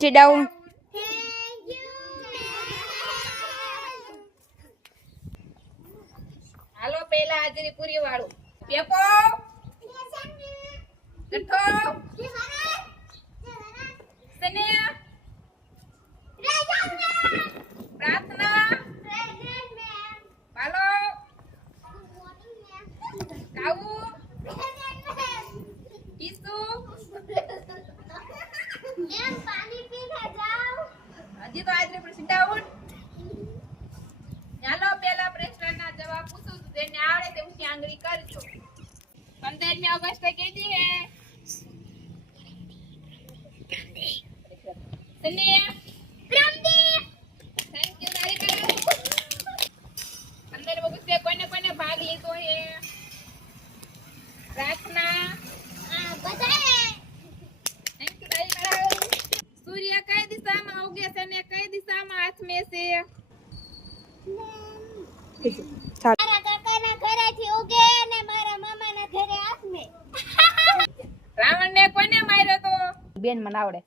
Sit down. હાલો પેલા હાજરી પૂરી વાળું પેપો ગઠ્ઠો સને પ્રાર્થના પાલો કાઉ ઈસુ હજી તો હાજરી પર સીધા ઉઠ ચાલો પેલા પ્રશ્નના જવાબ પૂછું છું જેને આવડે તે ઊંચી આંગળી કરજો 15મી ઓગસ્ટે કેદી હે સને પ્રમદી થેન્ક યુ તારી બેન 15 ઓગસ્ટે કોને ભાગ લીધો હે પ્રાર્થના બધાએ થેન્ક યુ તારી બેન સૂર્ય કઈ દિશામાં ઉગે છે અને કઈ દિશામાં આથમે છે મારા કાકાના ઘરેથી ઉગે અને મારા મામાના ઘરે આથમે રાવણને કોને માર્યો તો બેન મને આવડે.